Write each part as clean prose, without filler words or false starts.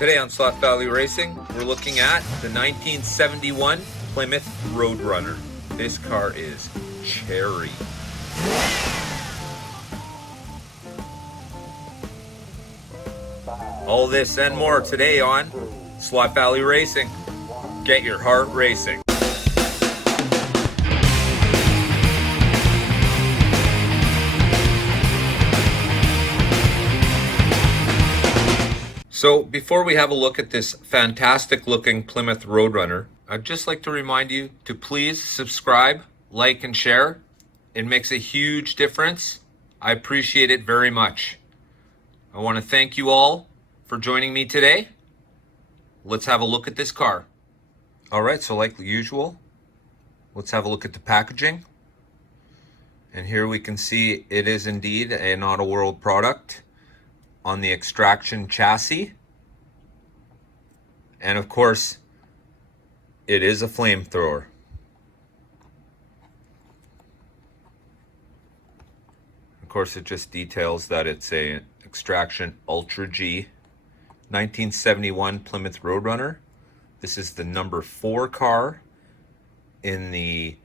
Today on Sloth Valley Racing, we're looking at the 1971 Plymouth Roadrunner. This car is cherry. All this and more today on Sloth Valley Racing. Get your heart racing. So before we have a look at this fantastic looking Plymouth Roadrunner, I'd just like to remind you to please subscribe, like, and share. It makes a huge difference. I appreciate it very much. I want to thank you all for joining me today. Let's have a look at this car. All right, so like usual, let's have a look at the packaging. And here we can see it is indeed an Autoworld product on the Xtraction chassis. And of course, it is a Flamethrower. Of course, it just details that it's a Xtraction Ultra G 1971 Plymouth Roadrunner. This is the number 4 car in the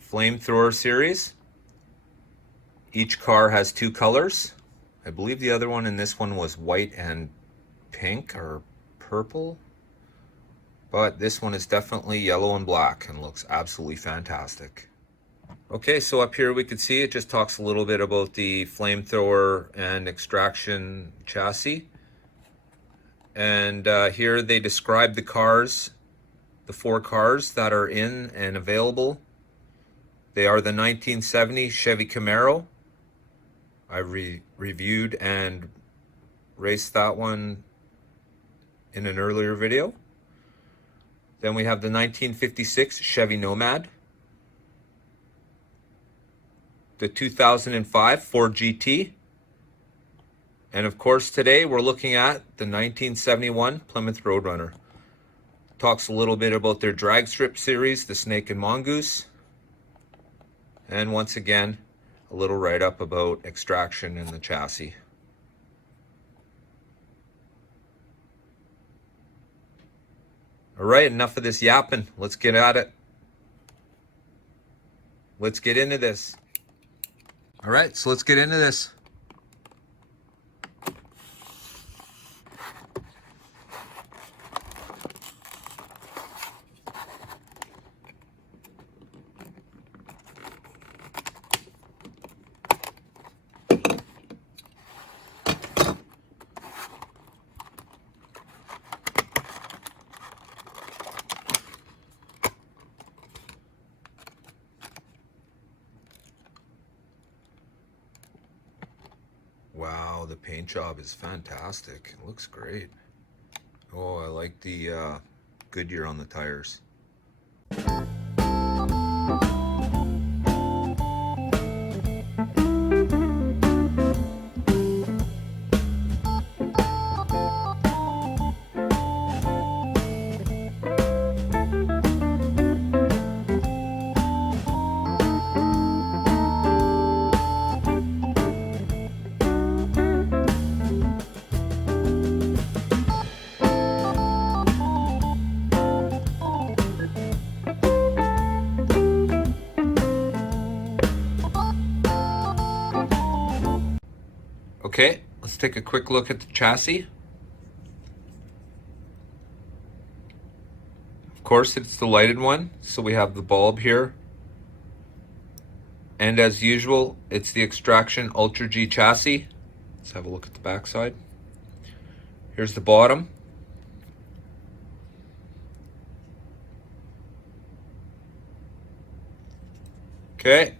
Flamethrower series. Each car has 2 colors. I believe the other one in this one was white and pink or purple, but this one is definitely yellow and black and looks absolutely fantastic. Okay, so up here we can see it just talks a little bit about the Flamethrower and Xtraction chassis. And here they describe the cars, the 4 cars that are in and available. They are the 1970 Chevy Camaro. I reviewed and raced that one in an earlier video. Then we have the 1956 Chevy Nomad, the 2005 Ford GT, and of course today we're looking at the 1971 Plymouth Roadrunner. Talks a little bit about their drag strip series, the Snake and Mongoose, and once again a little write-up about Xtraction and the chassis. All right, enough of this yapping. Let's get at it. Let's get into this. All right, so let's get into this. Wow, the paint job is fantastic. It looks great. Oh, I like the Goodyear on the tires. Okay, let's take a quick look at the chassis. Of course, it's the lighted one, so we have the bulb here. And as usual, it's the Xtraction Ultra G chassis. Let's have a look at the backside. Here's the bottom. Okay.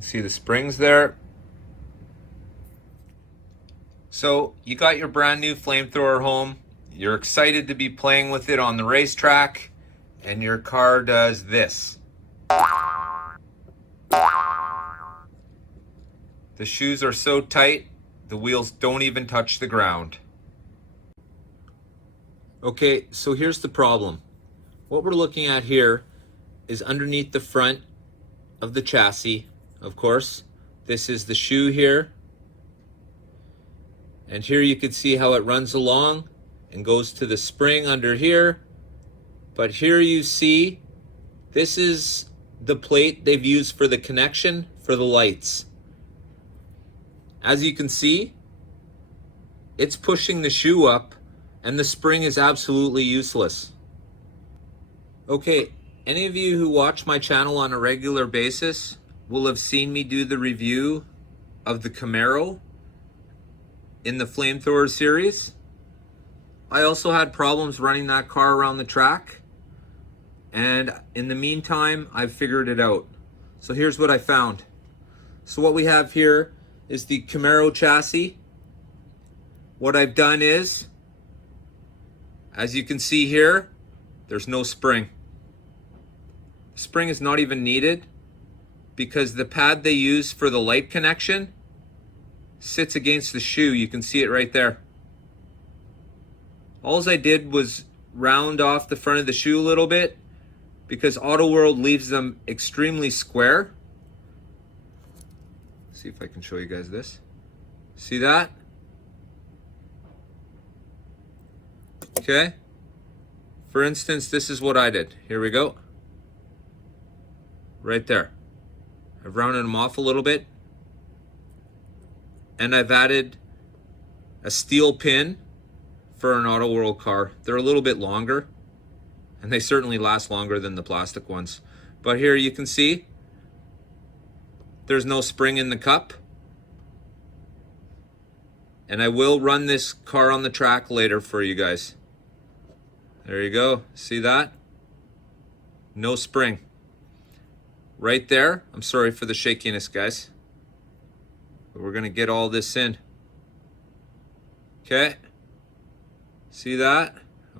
See the springs there. So you got your brand new Flamethrower home. You're excited to be playing with it on the racetrack, and your car does this. The shoes are so tight, the wheels don't even touch the ground. Okay, so here's the problem. What we're looking at here is underneath the front of the chassis, of course. This is the shoe here. And here you can see how it runs along and goes to the spring under here. But here you see, this is the plate they've used for the connection for the lights. As you can see, it's pushing the shoe up and the spring is absolutely useless. Okay, any of you who watch my channel on a regular basis will have seen me do the review of the Camaro in the Flamethrower series. I also had problems running that car around the track, and in the meantime I've figured it out. So here's what I found. So what we have here is the Camaro chassis. What I've done is, as you can see here, there's no spring. The spring is not even needed because the pad they use for the light connection sits against the shoe. You can see it right there. All I did was round off the front of the shoe a little bit because Autoworld leaves them extremely square. See if I can show you guys this. See that? Okay. For instance, this is what I did. Here we go. Right there. I've rounded them off a little bit. And I've added a steel pin for an Autoworld car. They're a little bit longer, and they certainly last longer than the plastic ones. But here you can see there's no spring in the cup. And I will run this car on the track later for you guys. There you go. See that? No spring. Right there. I'm sorry for the shakiness, guys. But we're going to get all this in. Okay. See that?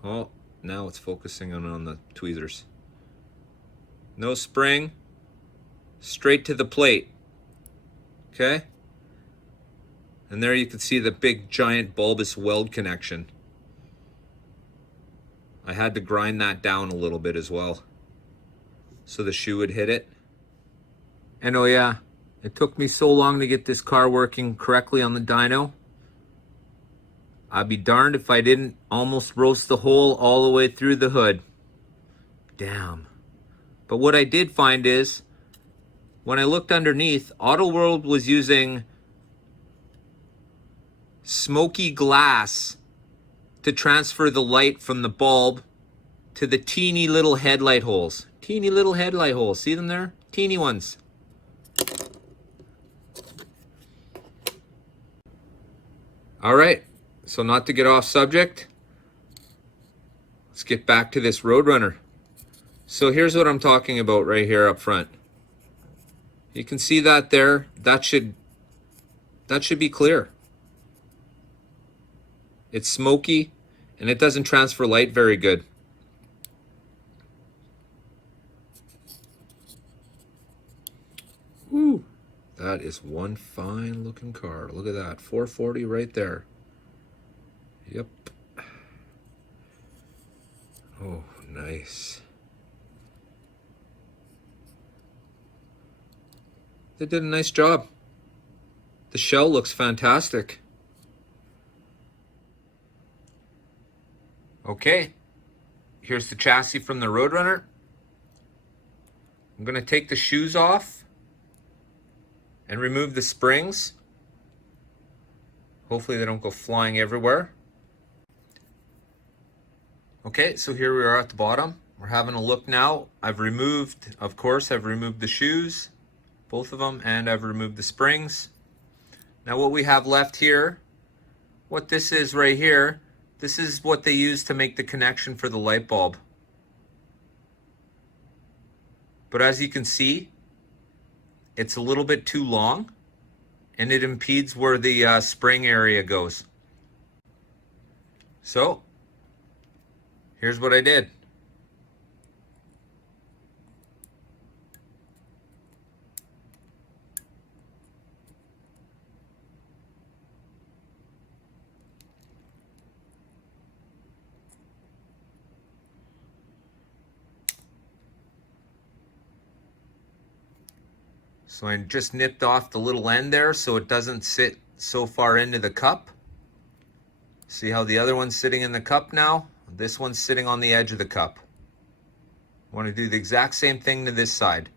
Oh, now it's focusing on the tweezers. No spring. Straight to the plate. Okay. And there you can see the big giant bulbous weld connection. I had to grind that down a little bit as well so the shoe would hit it. And oh yeah, it took me so long to get this car working correctly on the dyno. I'd be darned if I didn't almost roast the hole all the way through the hood. Damn. But what I did find is, when I looked underneath, Autoworld was using smoky glass to transfer the light from the bulb to the teeny little headlight holes. Teeny little headlight holes. See them there? Teeny ones. All right. So not to get off subject, let's get back to this Roadrunner. So here's what I'm talking about right here up front. You can see that there. That should be clear. It's smoky and it doesn't transfer light very good. Woo. That is one fine looking car. Look at that. 440 right there. Yep. Oh, nice. They did a nice job. The shell looks fantastic. Okay, here's the chassis from the Roadrunner. I'm going to take the shoes off and remove the springs. Hopefully they don't go flying everywhere. Okay, so here we are at the bottom. We're having a look now. I've removed, of course, I've removed the shoes, both of them, and I've removed the springs. Now what we have left here, what this is right here, this is what they use to make the connection for the light bulb. But as you can see, it's a little bit too long and it impedes where the spring area goes. So here's what I did. So I just nipped off the little end there so it doesn't sit so far into the cup. See how the other one's sitting in the cup now? This one's sitting on the edge of the cup. I want to do the exact same thing to this side.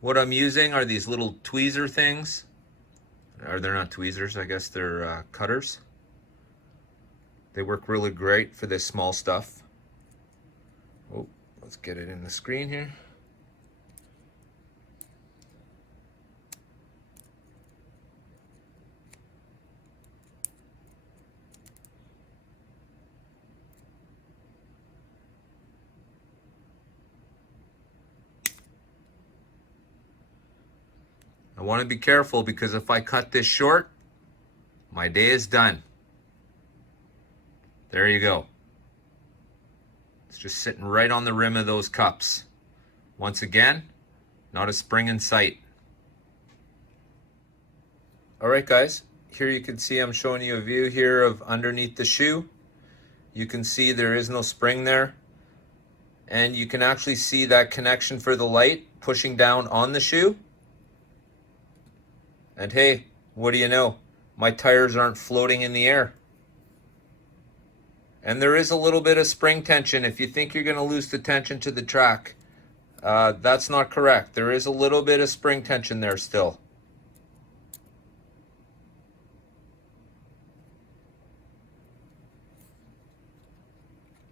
What I'm using are these little tweezer things. Or they're not tweezers, I guess they're cutters. They work really great for this small stuff. Oh, let's get it in the screen here. I want to be careful because if I cut this short, my day is done. There you go. It's just sitting right on the rim of those cups. Once again, not a spring in sight. All right, guys, here you can see I'm showing you a view here of underneath the shoe. You can see there is no spring there. And you can actually see that connection for the light pushing down on the shoe. And hey, what do you know? My tires aren't floating in the air. And there is a little bit of spring tension. If you think you're going to lose the tension to the track, that's not correct. There is a little bit of spring tension there still.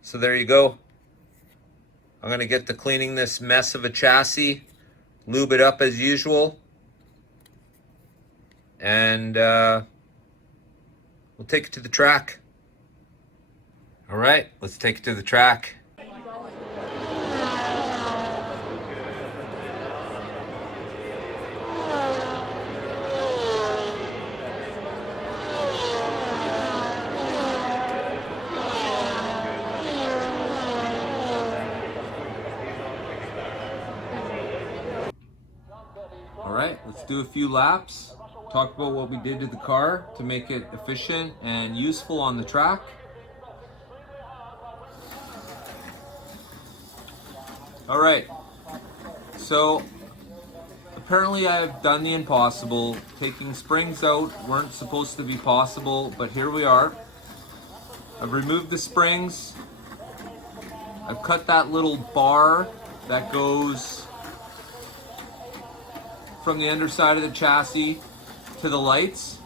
So there you go. I'm going to get to cleaning this mess of a chassis, lube it up as usual, and we'll take it to the track. All right, let's take it to the track. All right, let's do a few laps, talk about what we did to the car to make it efficient and useful on the track. All right, so apparently I've done the impossible. Taking springs out weren't supposed to be possible, but here we are. I've removed the springs. I've cut that little bar that goes from the underside of the chassis to the lights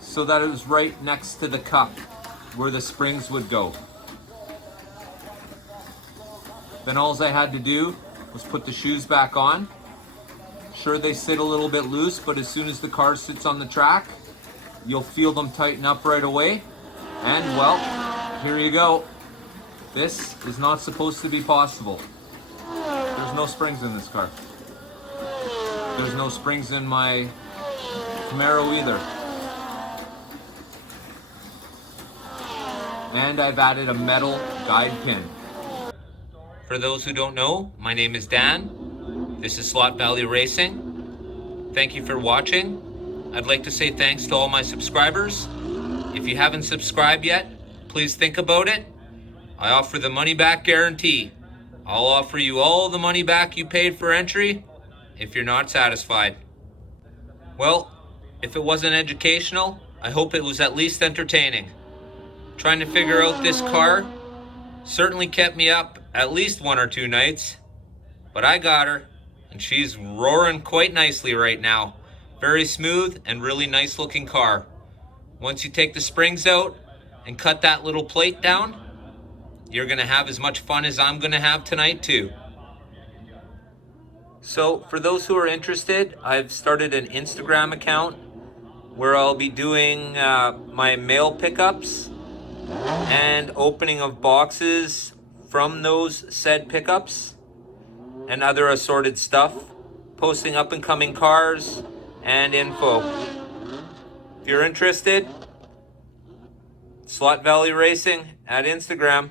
so that it was right next to the cup where the springs would go. Then all I had to do was put the shoes back on. Sure, they sit a little bit loose, but as soon as the car sits on the track, you'll feel them tighten up right away. And well, here you go. This is not supposed to be possible. There's no springs in this car. There's no springs in my Camaro either. And I've added a metal guide pin. For those who don't know, my name is Dan. This is Slot Valley Racing. Thank you for watching. I'd like to say thanks to all my subscribers. If you haven't subscribed yet, please think about it. I offer the money back guarantee. I'll offer you all the money back you paid for entry if you're not satisfied. Well, if it wasn't educational, I hope it was at least entertaining. Trying to figure out this car certainly kept me up at least 1 or 2 nights, but I got her, and she's roaring quite nicely right now. Very smooth and really nice looking car. Once you take the springs out and cut that little plate down, you're gonna have as much fun as I'm gonna have tonight too. So for those who are interested, I've started an Instagram account where I'll be doing my mail pickups and opening of boxes from those said pickups and other assorted stuff, posting up and coming cars and info. If you're interested, Slot Valley Racing at Instagram.